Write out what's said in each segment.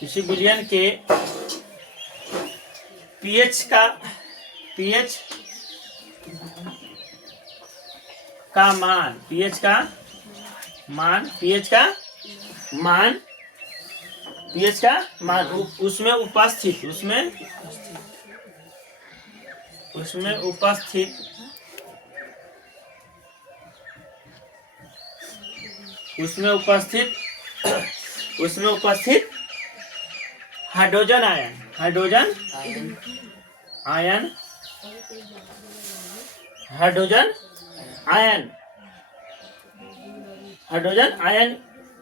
किसी विलयन के पीएच का मान उसमें उपस्थित हाइड्रोजन आयन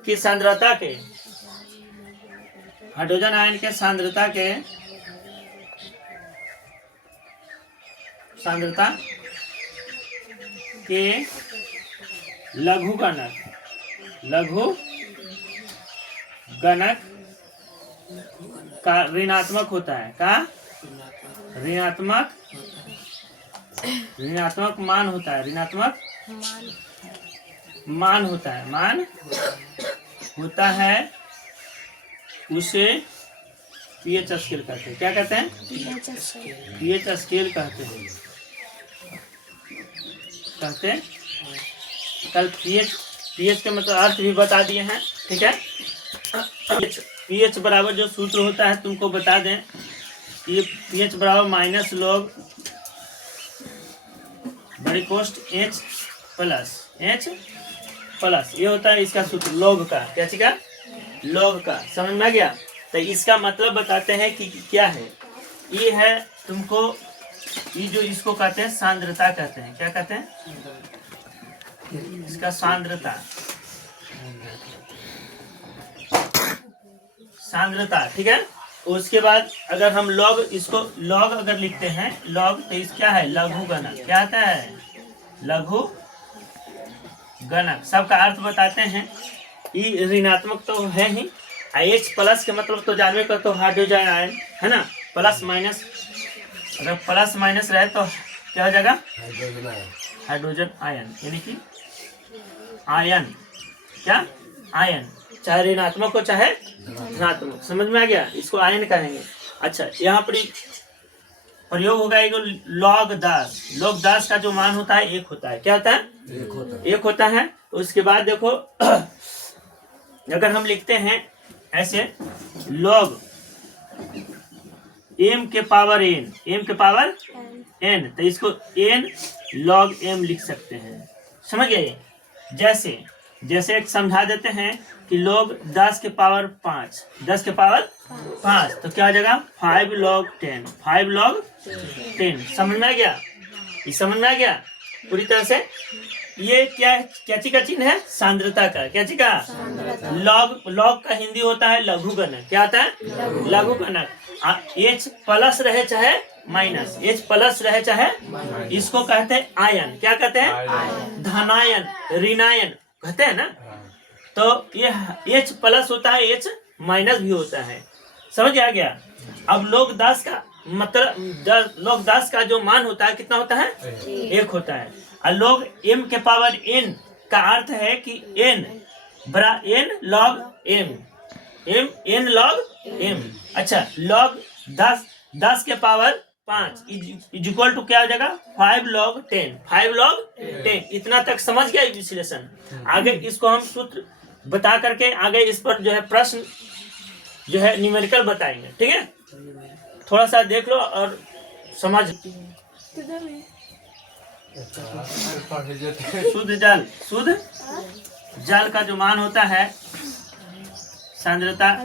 की सांद्रता के लघुगणक का ऋणात्मक होता है ऋणात्मक मान होता है उसे पीएच स्केल कहते हैं। क्या कहते हैं? पीएच स्केल कहते हैं। कल पीएच के मतलब अर्थ भी बता दिए हैं। ठीक है, पीएच बराबर जो सूत्र होता है तुमको बता दें, ये पीएच बराबर माइनस लॉग बड़ी कोष्ट H प्लस ये होता है इसका सूत्र लॉग का। क्या चीज का? लॉग का। समझ में आ गया? तो इसका मतलब बताते हैं कि क्या है। ये है तुमको, ये जो इसको कहते हैं सांद्रता कहते हैं। क्या कहते हैं? इसका सांद्रता। ठीक है। उसके बाद अगर हम लॉग अगर लिखते हैं लॉग, तो इस क्या है? लघुगणक। क्या आता है? लघुगणक। सबका अर्थ बताते हैं। ये ऋणात्मक तो है ही, H प्लस के मतलब तो जानवे का तो हाइड्रोजन आयन है ना। प्लस माइनस, अगर प्लस माइनस रहे तो क्या हो जाएगा? हाइड्रोजन आयन, यानी कि आयन। क्या? आयन, चाहे ऋणात्मक हो चाहे धनात्मक। समझ में आ गया? इसको आयन कहेंगे। अच्छा, यहाँ पर प्रयोग होगा लॉग 10 का जो मान होता है 1 होता है। क्या होता है? 1 होता है। उसके बाद देखो अगर हम लिखते हैं ऐसे लॉग m के पावर n, तो इसको n log m लिख सकते हैं। समझ गए? जैसे एक समझा देते हैं कि log 10 के पावर 5 तो क्या हो जाएगा? 5 log 10। समझ में आ गया? ये समझ में आ गया पूरी तरह से? ये क्या चीज का चिन्ह है? सांद्रता का। क्या चीज का? लॉग का हिंदी होता है लघुगणक। क्या आता है? लघुगणक। H प्लस रहे चाहे माइनस, इसको कहते हैं आयन। क्या कहते हैं? धनायन, ऋणायन कहते हैं ना। तो ये H प्लस होता है, H माइनस भी होता है। समझ आ गया? अब log 10 का मतलब log 10 का जो मान होता है कितना होता है? 1 होता है। और log m के पावर n का अर्थ है कि n log m। अच्छा, log 10 के पावर 5 इक्वल टू क्या हो जाएगा? 5 log 10। इतना तक समझ गया विश्लेषण? आगे इसको हम सूत्र बता करके आगे इस पर जो है प्रश्न जो है न्यूमेरिकल बताएंगे। ठीक है, थोड़ा सा देख लो और समझ। शुद्ध जल का जो मान होता है सांद्रता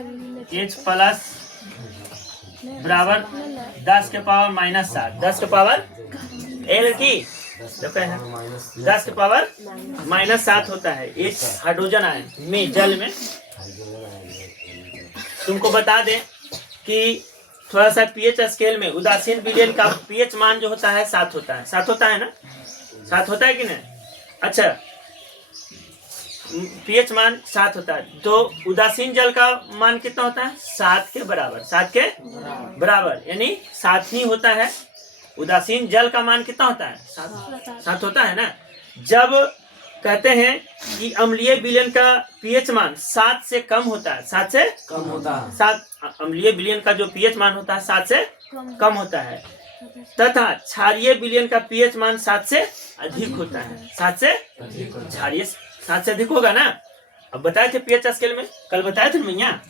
H प्लस बराबर 10 के पावर माइनस 7, 10 के पावर L की 10 के पावर माइनस 7 होता है। H हाइड्रोजन आयन में, जल में। तुमको बता दें कि थोड़ा सा पीएच स्केल में उदासीन विलयन का पीएच मान जो होता है 7 होता है। 7 होता है ना? 7 होता है कि नहीं? अच्छा, पीएच मान 7 होता है। तो उदासीन जल का मान कितना होता है? 7 के बराबर, यानी 7 ही होता है। उदासीन जल का मान कितना होता है? 7 होता है ना। जब कहते हैं कि अम्लीय विलयन का पीएच मान 7 से कम होता है, 7 से कम होता है। 7 अम्लीय विलयन का जो पीएच मान होता है 7 से कम होता है, तथा क्षारीय विलयन का पीएच मान 7 से अधिक होता है। 7 से क्षारीय 7 से अधिक होगा ना। अब बताए थे पीएच स्केल में, कल बताए थे भैया,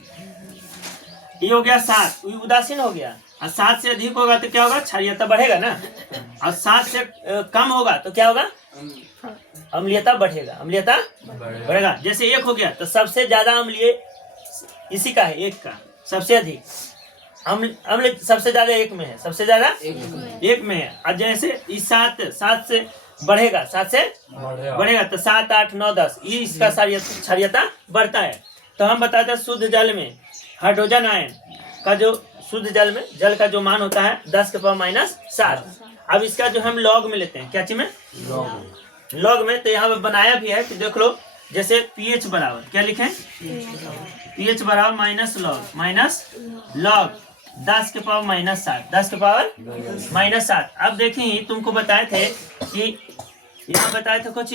ये हो गया 7, उदासीन हो गया, और 7 से अधिक होगा तो क्या होगा, क्षारीयता बढ़ेगा ना, और 7 से कम होगा तो क्या होगा, अम्लीयता बढ़ेगा, अम्लीयता बढ़ेगा। जैसे 1 हो गया तो सबसे ज्यादा अम्लीय इसी का है, 1 का सबसे अधिक अम्ल सबसे ज्यादा 1 में है, सबसे ज्यादा 1 में है। और जैसे इस 7 से बढ़ेगा, 7 से बढ़ेगा तो 7, 8, 9, 10 ये इसका क्षारीयता बढ़ता है। तो हम बताते हैं शुद्ध जल में हाइड्रोजन आयन का जो शुद्ध जल का जो मान होता है 10⁻⁻7। अब इसका जो हम लॉग में लेते हैं, क्या चीज में, लॉग में, तो यहाँ पे बनाया भी है कि देख लो, जैसे पीएच बराबर क्या लिखे, पीएच बराबर माइनस लॉग 10⁻⁻7, 10⁻⁻7। अब देखिए तुमको बताए थे कि यहाँ बताए थे कुछ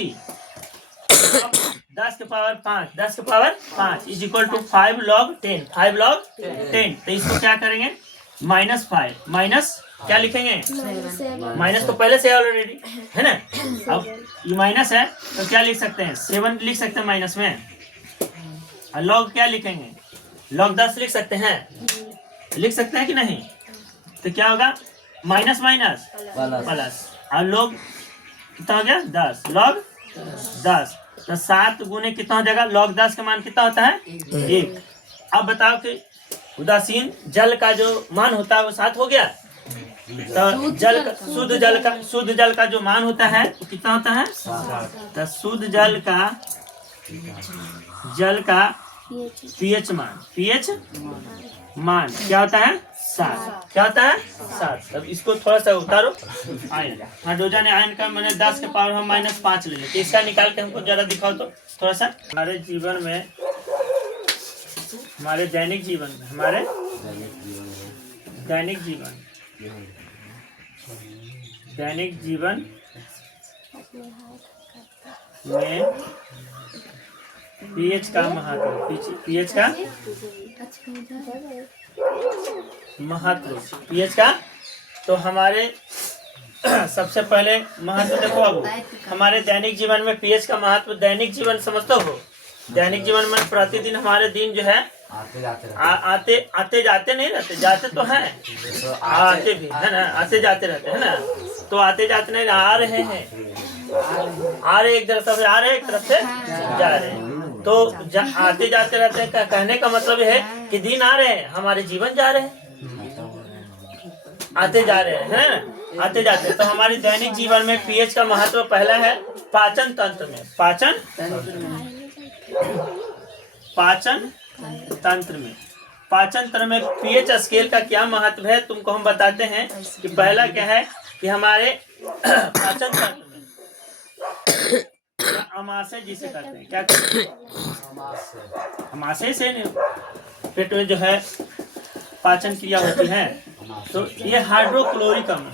10⁵ is equal to 5 log 10, 5 log 10। तो इसको क्या करेंगे, -5 माइनस क्या लिखेंगे, माइनस तो पहले से ऑलरेडी है ना, अब ये माइनस है तो क्या लिख सकते हैं, 7 लिख सकते हैं माइनस में, और लॉग क्या लिखेंगे, लॉग 10 लिख सकते हैं, लिख सकते हैं कि नहीं। तो क्या होगा, माइनस प्लस, और लॉग कितना हो गया 10, लॉग 10, तो 7 गुने कितना हो जाएगा, लॉग 10 का मान कितना होता है 1। अब बताओ कि उदासीन जल का जो मान होता है वो 7 हो गया, तो शुद्ध जल का जो मान होता है वो कितना होता है, तो शुद्ध जल का पीएच मान क्या होता है 7, क्या होता है 7। अब इसको थोड़ा सा उतारो, आयन हाइड्रोजन आयन का मैंने 10 के पावर हम -5 ले लेते, इसका निकाल के हमको जरा दिखाओ तो थोड़ा सा। हमारे जीवन में, हमारे दैनिक जीवन में, हमारे दैनिक जीवन में पीएच का महत्व, पीएच का महत्व, पीएच का, तो हमारे सबसे पहले महत्व देखो, अब हमारे दैनिक जीवन में पीएच का महत्व, दैनिक जीवन समझते हो, दैनिक जीवन में प्रतिदिन हमारे दिन जो है आते जाते नहीं रहते, जाते तो हैं, आते भी है ना, आते जाते रहते है ना, तो आते जाते नहीं, आ रहे हैं, एक तरफ से आ रहे हैं, एक तरफ से जा रहे हैं, तो आते जाते रहते हैं। कहने का मतलब है कि दिन आ रहे हैं, हमारे जीवन जा रहे हैं, आते जा रहे हैं, है ना, आते जाते हैं। तो हमारे दैनिक जीवन में पीएच का महत्व पहला है पाचन तंत्र में, पाचन तंत्र में पीएच स्केल का क्या महत्व है तुमको हम बताते हैं। कि पहला क्या है कि हमारे पाचन तंत्र में अमाशय जिसे कहते हैं, क्या कहते हैं, अमाशय से पेट में जो है पाचन क्रिया होती है, तो ये हाइड्रोक्लोरिकम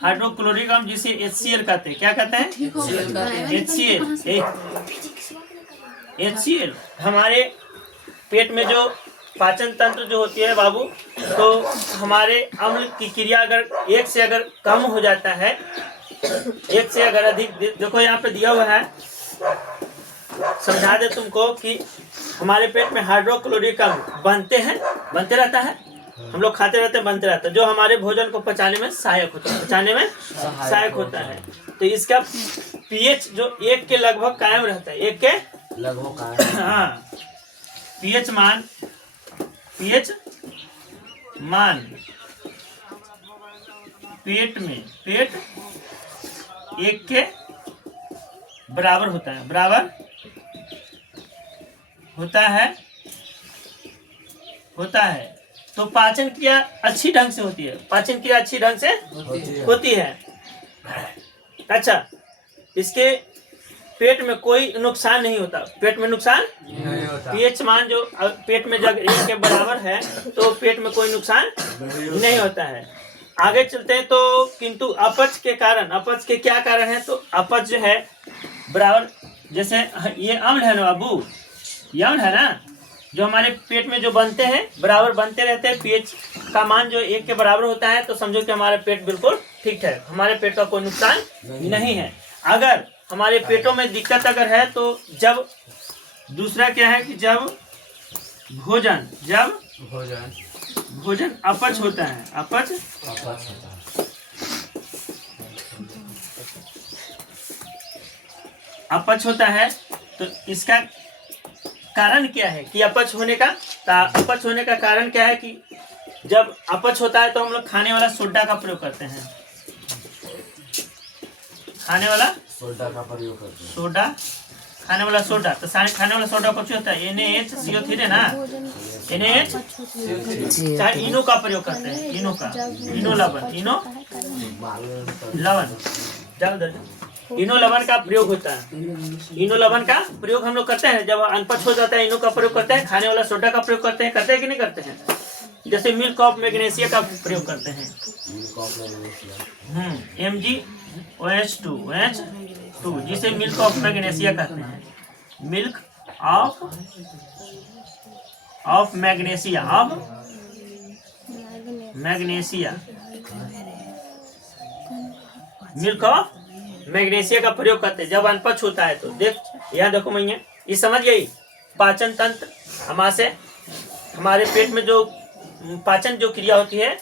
हाइड्रोक्लोरिकम जिसे HCl कहते हैं, क्या कहते हैं, HCl। हमारे पेट में जो पाचन तंत्र जो होती है बाबू, तो हमारे अम्ल की क्रिया अगर 1 से अगर कम हो जाता है, 1 से अगर अधिक, देखो यहाँ पे दिया हुआ है, समझा दे तुमको कि हमारे पेट में हाइड्रोक्लोरिकम बनते रहता है, हम लोग खाते रहते हैं, बनते रहता है, जो हमारे भोजन को पचाने में सहायक होता है, तो इसका पीएच जो 1 के लगभग कायम रहता है, 1 के लगभग कायम, हाँ, पीएच मान पेट 1 के बराबर होता है, तो पाचन क्रिया अच्छी ढंग से होती है, अच्छा, इसके पेट में कोई नुकसान नहीं होता, पेट में नुकसान नहीं होता। पीएच मान जो पेट में जब 1 के बराबर है तो पेट में कोई नुकसान नहीं होता है। आगे चलते हैं तो किंतु अपच के कारण, अपच के क्या कारण है? तो अपच जो है बराबर, जैसे ये अम्ल है ना बाबू, ये अम्ल है ना जो हमारे पेट में जो बनते हैं बराबर बनते रहते हैं, पीएच का मान जो 1 के बराबर होता है तो समझो कि हमारा पेट बिल्कुल ठीक है, हमारे पेट का कोई नुकसान नहीं है। अगर हमारे पेटों में दिक्कत अगर है तो जब दूसरा क्या है कि जब भोजन अपच होता है, अपच होता है तो इसका कारण क्या है कि अपच होने का? अपच होने का कारण क्या है कि जब अपच होता है तो हम लोग खाने वाला सोडा का प्रयोग करते हैं, खाने वाला सोडा का प्रयोग करते हैं। सोडा, खाने वाला सोडा, तो खाने वाला सोडा कुछ होता है NaHCO3 है ना, NaH चाहे इनो का प्रयोग करते हैं, इनो का, इनो लवण का प्रयोग होता है। इनो लवण का प्रयोग हम लोग करते हैं जब अनपच हो जाता है, इनो का प्रयोग करते हैं, खाने वाला सोडा का प्रयोग करते हैं कि नहीं करते हैं? जैसे मिल्क ऑफ मैग्नीशिया का प्रयोग करते हैं, MgOH2 जिसे मिल्क ऑफ मैग्नीशिया कहते हैं, milk of magnesia, milk of magnesia का प्रयोग करते हैं जब अनपच होता है। तो देख यहाँ देखो मैया, ये समझ गई, पाचन तंत्र हमारे हमारे पेट में जो पाचन जो क्रिया होती है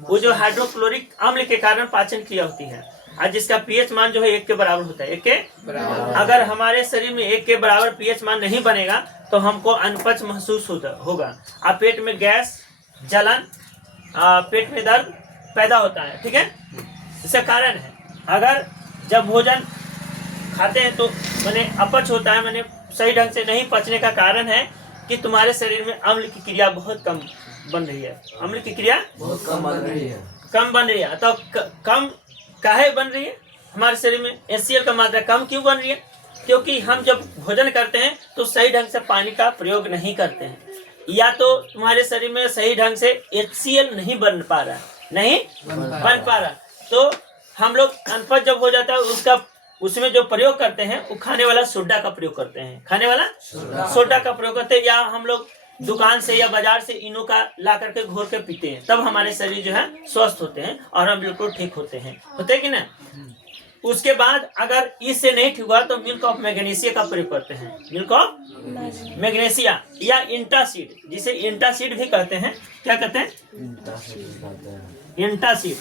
वो जो हाइड्रोक्लोरिक अम्ल के कारण पाचन क्रिया होती है, और जिसका पीएच मान जो है 1 के बराबर होता है, 1 के बराबर। अगर हमारे शरीर में 1 के बराबर पीएच मान नहीं बनेगा तो हमको अनपच महसूस होगा, और पेट में गैस, जलन, पेट में दर्द पैदा होता है, ठीक है। इसका कारण है अगर जब भोजन खाते हैं तो मैंने अपच होता है, मैंने सही ढंग से नहीं पचने का कारण है कि तुम्हारे शरीर में अम्ल की क्रिया बहुत कम बन रही है, अम्ल की क्रिया बहुत कम बन रही है, तो कम काहे बन रही है? हमारे शरीर में HCl का मात्रा कम क्यों बन रही है? क्योंकि हम जब भोजन करते हैं तो सही ढंग से पानी का प्रयोग नहीं करते हैं, या तो तुम्हारे शरीर में सही ढंग से HCl नहीं बन पा रहा, तो हम लोग अनपच जब हो जाता है उसमें जो प्रयोग करते हैं वो खाने वाला सोडा का प्रयोग करते हैं, खाने वाला सोडा का प्रयोग करते हैं, या हम लोग दुकान से या बाजार से इनो का ला करके घोर के पीते हैं, तब हमारे शरीर जो है स्वस्थ होते हैं और हम बिल्कुल ठीक होते हैं कि ना। उसके बाद अगर इससे नहीं ठीक हुआ तो मिल्क ऑफ मैग्नीशिया का प्रयोग करते हैं, मिल्क ऑफ मैग्नीशिया या इंटासीड, जिसे इंटासीड भी कहते हैं। क्या कहते हैं? इंटासीड,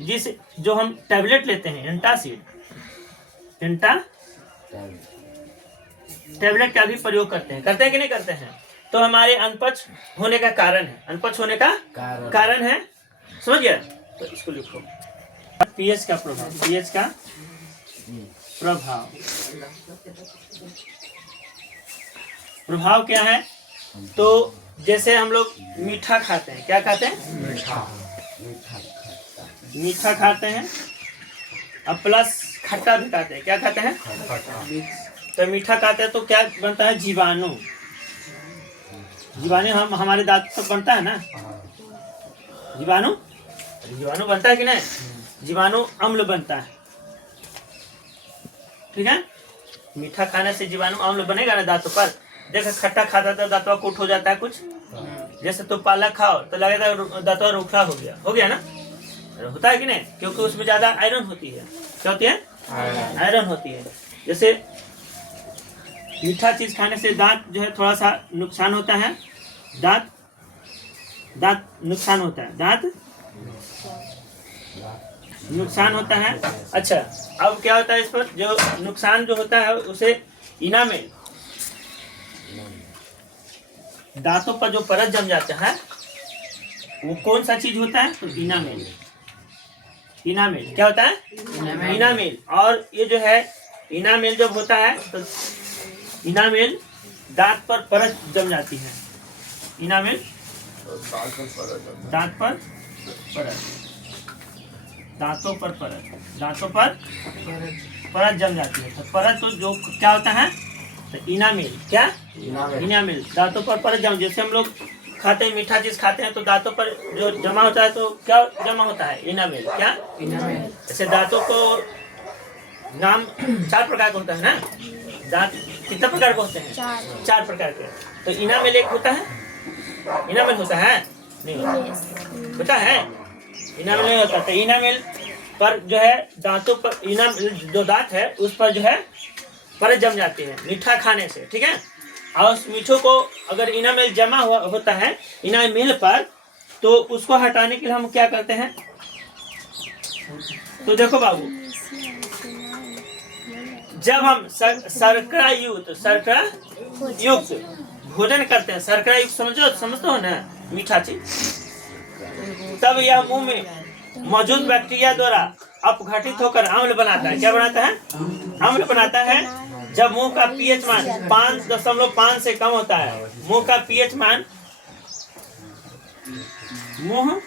जिसे जो हम टैबलेट लेते हैं, इंटासीड, टैबलेट का भी प्रयोग करते हैं कि नहीं करते हैं? तो हमारे अनपच होने का कारण है, अनपच होने का कारण है, समझ गया? तो इसको लिखो, पीएच का प्रभाव, पीएच का प्रभाव क्या है? तो जैसे हम लोग मीठा खाते हैं, क्या खाते हैं? मीठा खाते हैं, अब प्लस खट्टा भी खाते हैं, क्या खाते हैं? तो मीठा खाते हैं तो क्या बनता है? जीवाणु हम हमारे दांत पर बनता है ना, जीवाणु बनता है कि नहीं? जीवाणु अम्ल बनता है, ठीक है। मीठा खाने से जीवाणु अम्ल बनेगा ना दांतों पर। देखो खट्टा खाता तो दांतों कूट हो जाता है कुछ, जैसे तो पालक खाओ तो लगेगा दांतों रूखा हो गया ना, होता है कि नहीं? क्योंकि उसमें ज्यादा आयरन होती है। क्या होती है? आयरन होती है। जैसे मीठा चीज खाने से दांत जो है थोड़ा सा नुकसान होता है, दांत नुकसान होता है। अच्छा, अब क्या होता है इस पर? जो नुकसान जो होता है उसे इनामेल, दांतों पर जो परत जम जाता है वो कौन सा चीज होता है? तो इनामेल क्या होता है? इनामेल। और ये जो है इनामेल जब होता है तो इनामेल दांत पर परत जम जाती है, इनामेल दांतों पर परत परत जम जाती है। तो परत तो जो क्या होता है, तो इनामेल, क्या इनामेल, दांतों पर परत जम, जैसे हम लोग खाते हैं, मीठा चीज खाते हैं तो दांतों पर जो जमा होता है, तो क्या जमा होता है, इनामेल, क्या इनामेल। जैसे दांतों को नाम 4 प्रकार का होता है ना, दांत कितने प्रकार के होते हैं, 4 प्रकार के। तो इनामेल एक होता है, इनामेल होता है, नहीं होता है, इनामेल नहीं होता। तो इनामेल पर जो है दांतों पर, इनामेल जो दांत है उस पर जो है परत जम जाती है मीठा खाने से, ठीक है। और उस मीठों को अगर इनामेल जमा हुआ होता है इनामेल पर, तो उसको हटाने के लिए हम क्या करते हैं, तो देखो बाबू, जब हम शर्करा युक्त भोजन करते हैं, शर्करा युक्त समझते हो ना, मीठा चीज, तब यह मुंह में मौजूद बैक्टीरिया द्वारा अपघटित होकर अम्ल बनाता है। क्या बनाता है, अम्ल बनाता है। जब मुंह का पीएच मान 5.5 से कम होता है, मुंह का पीएच मान, मुंह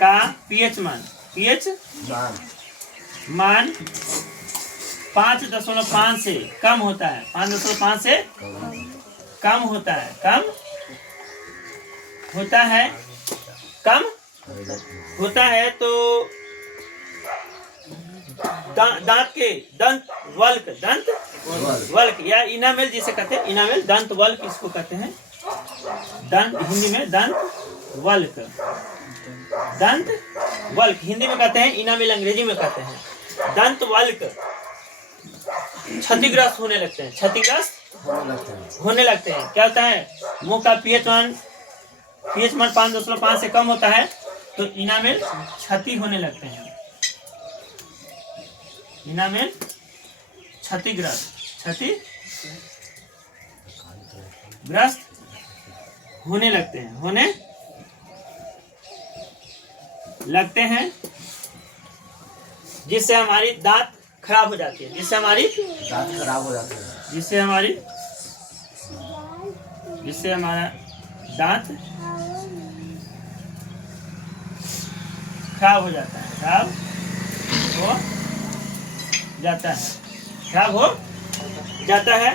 का पीएच मान 5.5 से कम होता है, 5.5 से कम होता है, कम होता है, तो दंत वल्क या इनामेल जिसे कहते हैं, इनामेल दंत वल्क इसको कहते हैं, दंत हिंदी में दंत वल्क हिंदी में कहते हैं, इनामेल अंग्रेजी में कहते हैं। दंत वल्क क्षतिग्रस्त होने लगते हैं, होने लगते हैं। क्या होता है, मुंह का पीएच मान 5.5 से कम होता है, तो इनामेल क्षति होने लगते हैं, इनामेल क्षतिग्रस्त होने लगते हैं, जिससे हमारी दांत खराब हो जाती है, जिससे हमारा दांत खराब हो जाता है, खराब हो जाता है।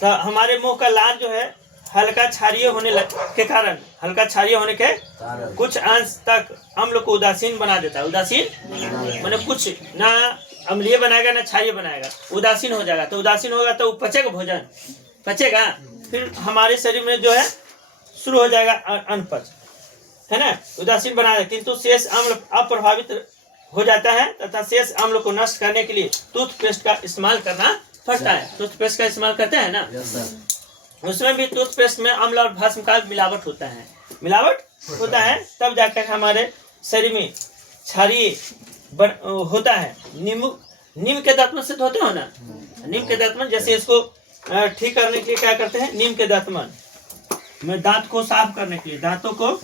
तो हमारे मुंह का लार जो है हल्का क्षारीय होने के कारण, कुछ अंश तक अम्ल को उदासीन बना देता है। उदासीन माने कुछ ना अम्लीय बनाएगा ना क्षारीय बनाएगा, उदासीन हो जाएगा। तो उदासीन होगा तो पचेगा, भोजन पचेगा, फिर हमारे शरीर में जो है शुरू हो जाएगा अनपच, है ना, उदासीन बनाएगा। किंतु शेष अम्ल अप्रभावित हो जाता है तथा शेष अम्ल को नष्ट करने के लिए टूथपेस्ट का इस्तेमाल करना पड़ता है। टूथपेस्ट का इस्तेमाल करते हैं ना, उसमें भी टूथपेस्ट में अम्ल और भस्म का मिलावट होता है, तब जाकर हमारे शरीर में क्षारीय होता है। नीम के दातमन से धोते हो ना, नीम के दातमन, जैसे इसको ठीक करने के लिए क्या करते हैं, नीम के दातमन में दांत को साफ करने के लिए, दांतों को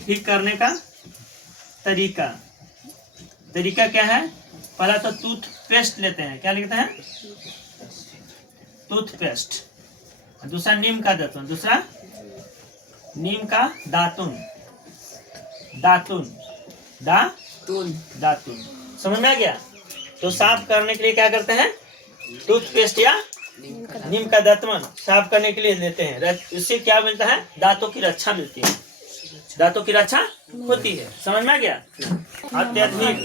ठीक करने का तरीका क्या है, पहला तो टूथपेस्ट लेते हैं, क्या लेते हैं, टूथपेस्ट, दूसरा नीम का दातुन, समझ में आ गया। तो साफ करने के लिए क्या करते हैं, टूथपेस्ट या नीम का दातुन साफ करने के लिए लेते हैं। इससे क्या मिलता है, दांतों की रक्षा मिलती है, दांतों की रक्षा होती है। समझ में आ गया। अत्यधिक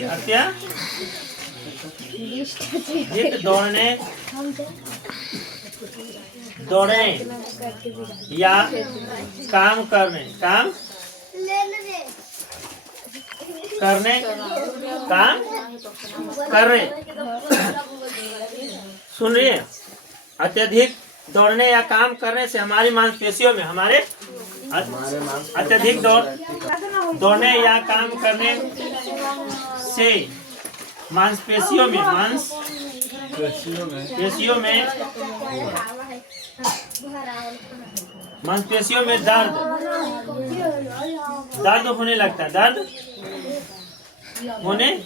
दौड़ने या काम करने सुन रही है, अत्यधिक दौड़ने या काम करने से हमारी मांसपेशियों में, अत्यधिक दौड़ने या काम करने से मांसपेशियों में दर्द होने लगता है, दर्द होने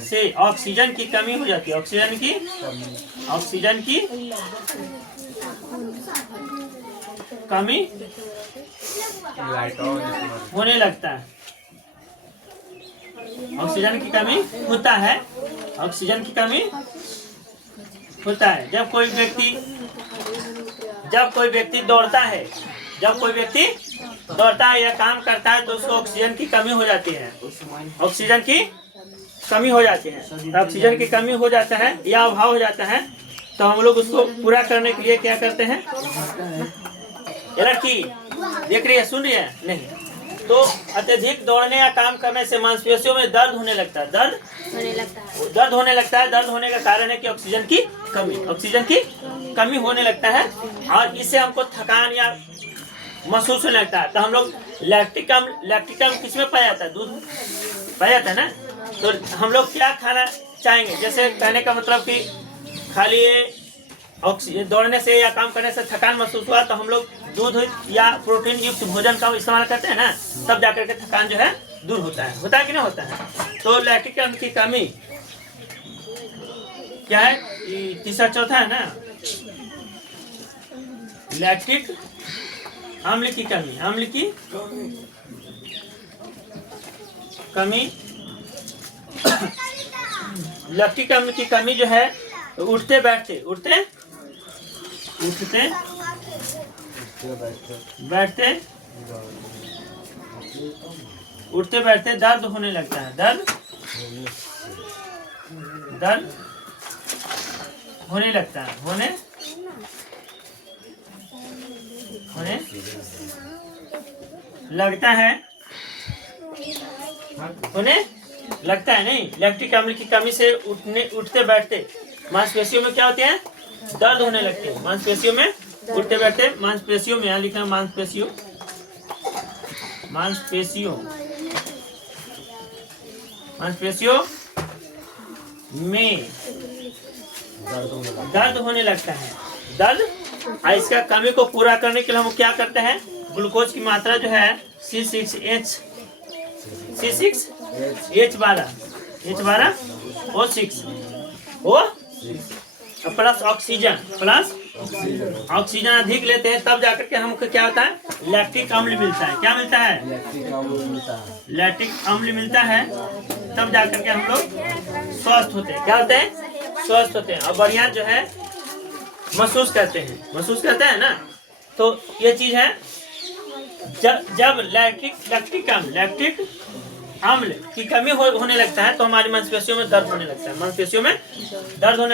से ऑक्सीजन की कमी हो जाती है, ऑक्सीजन की कमी होने लगता है। ऑक्सीजन की कमी होता है, ऑक्सीजन की कमी होता है। जब कोई व्यक्ति दौड़ता है, जब कोई व्यक्ति दौड़ता है या काम करता है तो उसको ऑक्सीजन की कमी हो जाती है, ऑक्सीजन की कमी हो जाती है। तो ऑक्सीजन की कमी हो जाता है या अभाव हो जाता है तो हम लोग उसको पूरा करने के लिए क्या करते हैं? ये लड़की देख रही है, सुन रही है? नहीं। तो अत्यधिक दौड़ने या काम करने से मांसपेशियों में दर्द होने लगता है, दर्द होने लगता है। दर्द होने का कारण है कि ऑक्सीजन की कमी होने लगता है और इससे हमको थकान या महसूस होने लगता है। तो हम लोग लैक्टिक अम्ल किस में पाया जाता है? दूध पाया जाता है ना। तो हम लोग क्या खाना चाहेंगे? जैसे कहने का मतलब कि खाली दौड़ने से या काम करने से थकान महसूस हुआ तो हम लोग दूध या प्रोटीन युक्त भोजन का इस्तेमाल करते हैं ना, तब जाकर के थकान जो है दूर होता है कि नहीं होता है? तो लैक्टिक अम्ल की कमी क्या है? तीसरा चौथा है ना, लैक्टिक अम्ल की कमी, लैक्टिक अम्ल की कमी जो है उठते बैठते दर्द होने लगता है, दर्द होने लगता है, होने लगता है नहीं। लैक्टिक अम्ल की कमी से उठते बैठते मांसपेशियों में क्या होते हैं? दर्द होने लगते हैं। मांसपेशियों में उठते बैठते मांसपेशियों में, यहाँ लिखना मांसपेशियों में दर्द होने लगता है। इसका कमी को पूरा करने के लिए हम क्या करते हैं? ग्लूकोज की मात्रा जो है C6H12O6 प्लस ऑक्सीजन अधिक लेते हैं, तब जाकर के हमको क्या होता है? लैक्टिक अम्ल मिलता है। क्या मिलता है? लैक्टिक अम्ल मिलता है, तब जाकर के हम लोग स्वस्थ होते हैं। क्या होते हैं? स्वस्थ होते हैं और बढ़िया जो है महसूस करते हैं ना। तो ये चीज है, जब लैक्टिक अम्ल की कमी होने लगता है तो हमारी मांसपेशियों में दर्द होने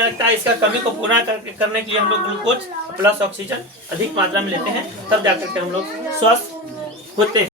लगता है। इसका कमी को पूरा करने के लिए हम लोग ग्लूकोज प्लस ऑक्सीजन अधिक मात्रा में लेते हैं, तब जाकर के हम लोग स्वस्थ होते हैं।